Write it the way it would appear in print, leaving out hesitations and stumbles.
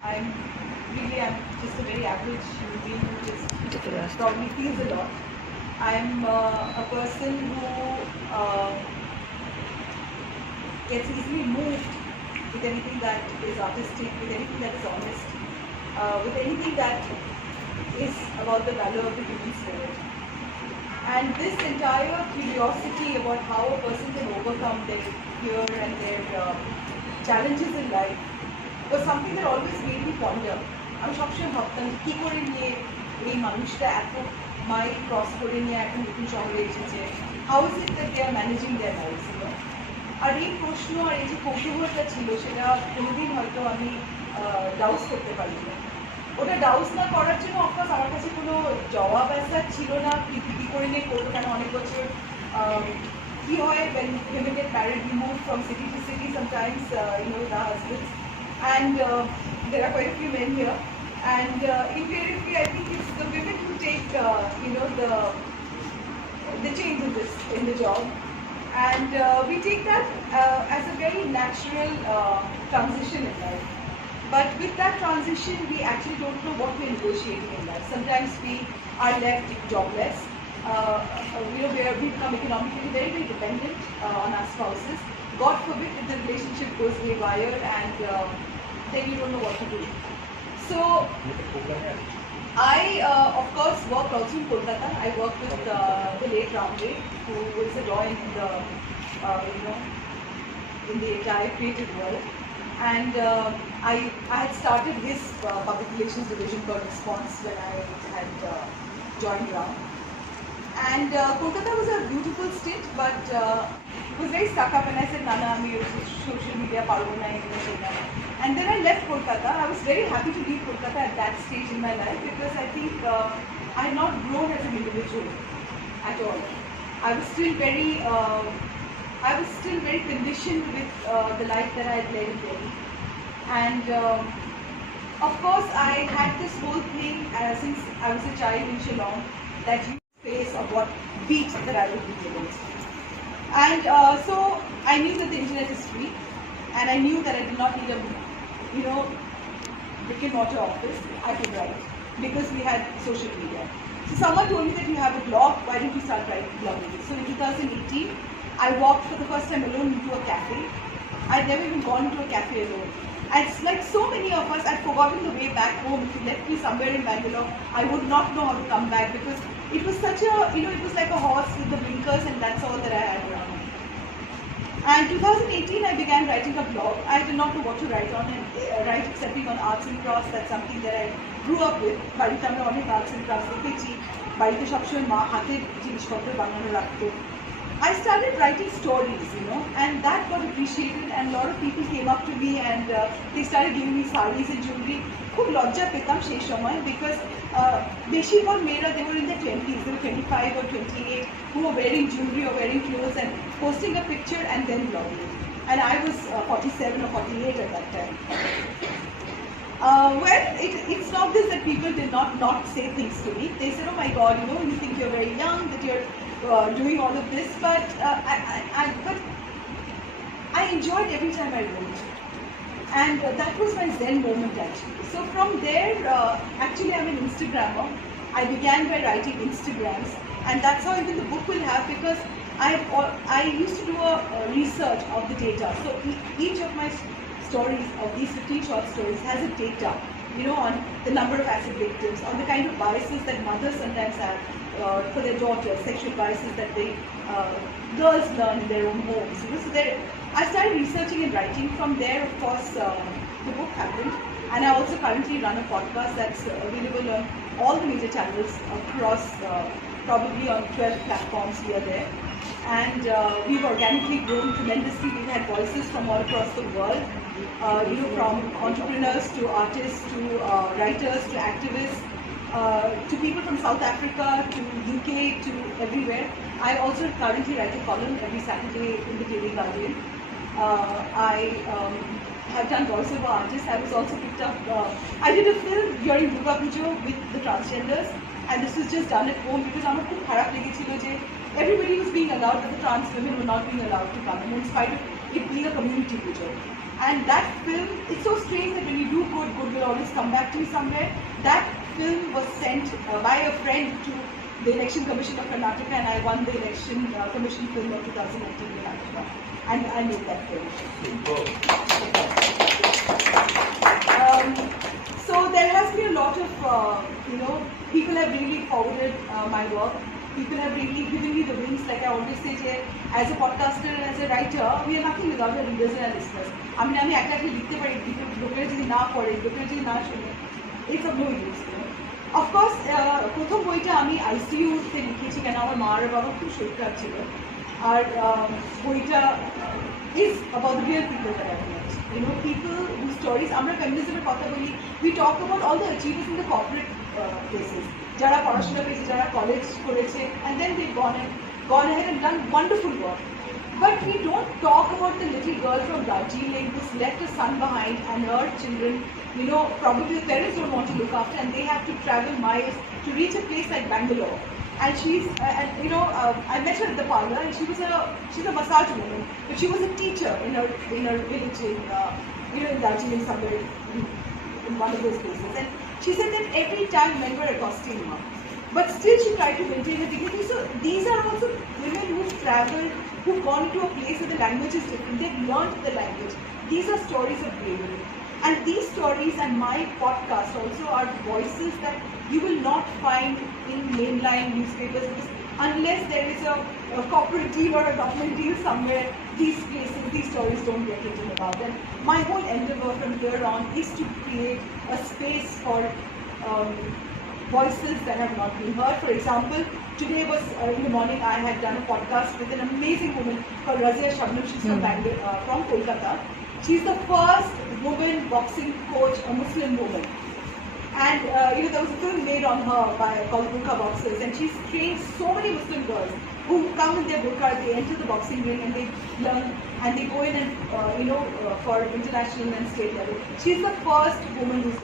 I'm I'm just a very average human being who just probably feels a lot. I'm a person who gets easily moved with anything that is artistic, with anything that is honest, with anything that is about the value of the human spirit. And this entire curiosity about how a person can overcome their fear and their challenges in life was something that always made me ponder. আমি সবসময় ভাবতাম কি করে নিয়ে এই মানুষটা এত mile cross করে নিয়ে এখন নতুন শহরে এসেছে, how is it that they are managing their lives, আর এই প্রশ্ন আর এই যে কৌতূহলটা ছিল সেটা কোনোদিন হয়তো আমি ডাউস করতে পারি না। ওটা ডাউস না করার জন্য অফকোর্স আমার কাছে কোনো জবাব অ্যাসার ছিল না কী করে নিয়ে করবো, কেন অনেক বছর কি হয় when women get married, we move from city to city sometimes, with our husbands, and there are quite a few men here, and invariably I think it's the women who take the change in the job, and we take that as a very natural transition in life. But with that transition, we actually don't know what we're negotiating in life. Sometimes we are left jobless. We become economically very, very dependent on our spouses. God forbid if the relationship goes haywire, and then you don't know what to do. So, I, of course, work also in Kolkata. I work with the late Ramdev, who is a joy in the, in the entire creative world. And I had started his public relations division called Response when I had joined Ram. And Kolkata was a beautiful state, but was very stuck up, and I said, Nana, I'm social media parona. And then I left Kolkata. I was very happy to leave Kolkata at that stage in my life, because I think I had not grown as an individual at all. I was still very conditioned with the life that I had led in Delhi. And of course, I had this whole thing since I was a child in Shillong, that you face of what beat that I would be given. And so I knew that the internet is free, and I knew that I did not need a brick and mortar office. I could write because we had social media. So someone told me that you have a blog, why don't you start writing blogging? So in 2018, I walked for the first time alone into a cafe. I'd never even gone into a cafe alone. And it's like so many of us, I'd forgotten the way back home. If you left me somewhere in Bangalore, I would not know how to come back, because it was such a, it was like a horse with the blinkers, and that's all that I had around me. And 2018, I began writing a blog. I did not know what to write on, and write accepting on arts and crafts. That's something that I grew up with. বাড়িতে আমরা অনেক arts and crafts দেখেছি, বাড়িতে সবসময় মা হাতের জিনিসপত্র বানানো রাখতো। I started writing stories, and that got appreciated, and a lot of people came up to me, and they started giving me sarees and jewelry. খুব লজ্জা পেতাম সেই সময়, because বেশিরভাগ মেয়েরা, they were in their 20s, they were 25 or 28, who were wearing jewelry or wearing clothes and posting a picture and then blogging it. And I was 47 or 48 at that time. Well, it's not this that people did not say things to me. They said, oh my God, you think you're very young, that you're doing all of this, but I enjoyed every time I wrote, and that was my Zen moment actually. So from there, actually I'm an Instagrammer. I began by writing Instagrams, and that's how even the book will have, because I used to do a research of the data. So each of my stories, of these 15 short stories, has a data, on the number of acid victims, on the kind of biases that mothers sometimes have for their daughters, sexual biases that girls learn in their own homes. So I started researching and writing. From there, of course, the book happened, and I also currently run a podcast that's available on all the major channels across, probably on 12 platforms here there. And we've organically grown tremendously. We've had voices from all across the world, from entrepreneurs to artists to writers to activists, to people from South Africa to UK to everywhere. I also currently write a column every Saturday in the Daily Guardian. I have done voiceover artists. I was also picked up. I did a film during Durga Puja with the transgenders, and this was just done at home because আমার খুব খারাপ লেগেছিল যে everybody was being allowed, but the trans women were not being allowed to come, and in spite of it being a community puja. And that film, it's so strange that when you do good, good will always come back to you somewhere. That film was sent by a friend to the Election Commission of Karnataka, and I won the Election Commission film of 2019 in Karnataka. And I made that film. So there has been a lot of, people have really forwarded my work. People have really given me the wings. Like I always say, as a podcaster and as a writer, we are nothing without our readers and our listeners. I mean, আমি একটাকে লিখতে পারি, লোকেরা যদি না পড়ে, লোকেরা যদি না শুনে, it's of no use. Of course, প্রথম বইটা আমি ICU-তে লিখেছি কেন আমার মা আর বাবা খুব শরীর খারাপ ছিল। আর বইটা is about the real people that I've met. People whose stories, আমরা ফেমিনিজমের কথা বলি, we talk about all the achievements in the corporate places. যারা পড়াশোনা করেছে, যারা কলেজ করেছে, and then they've gone ahead and done wonderful work. But we don't talk about the little girl from Darjeeling who's left a son behind and her children, probably the parents don't want to look after and they have to travel miles to reach a place like Bangalore. And she's, I met her at the parlor, and she's a massage woman, but she was a teacher in her village in Darjeeling somewhere in one of those places. And she said that every time men were accosting her, but still she tried to maintain her dignity. So these are also women who've traveled, who've gone into a place where the language is different. They've learned the language. These are stories of bravery. And these stories and my podcast also are voices that you will not find in mainline newspapers, because unless there is a corporate deal or a government deal somewhere, these places, these stories don't get written about. And my whole endeavor from here on is to create a space for voices that have not been heard. For example, today was in the morning I had done a podcast with an amazing woman called Razia Shabnam. She's from Kolkata. She's the first woman boxing coach, a Muslim woman. And there was a film made on her called Burqa Boxers, and she's trained so many Muslim girls who come in their burqa, they enter the boxing ring and they learn and they go in and for international and state level. She's the first woman who's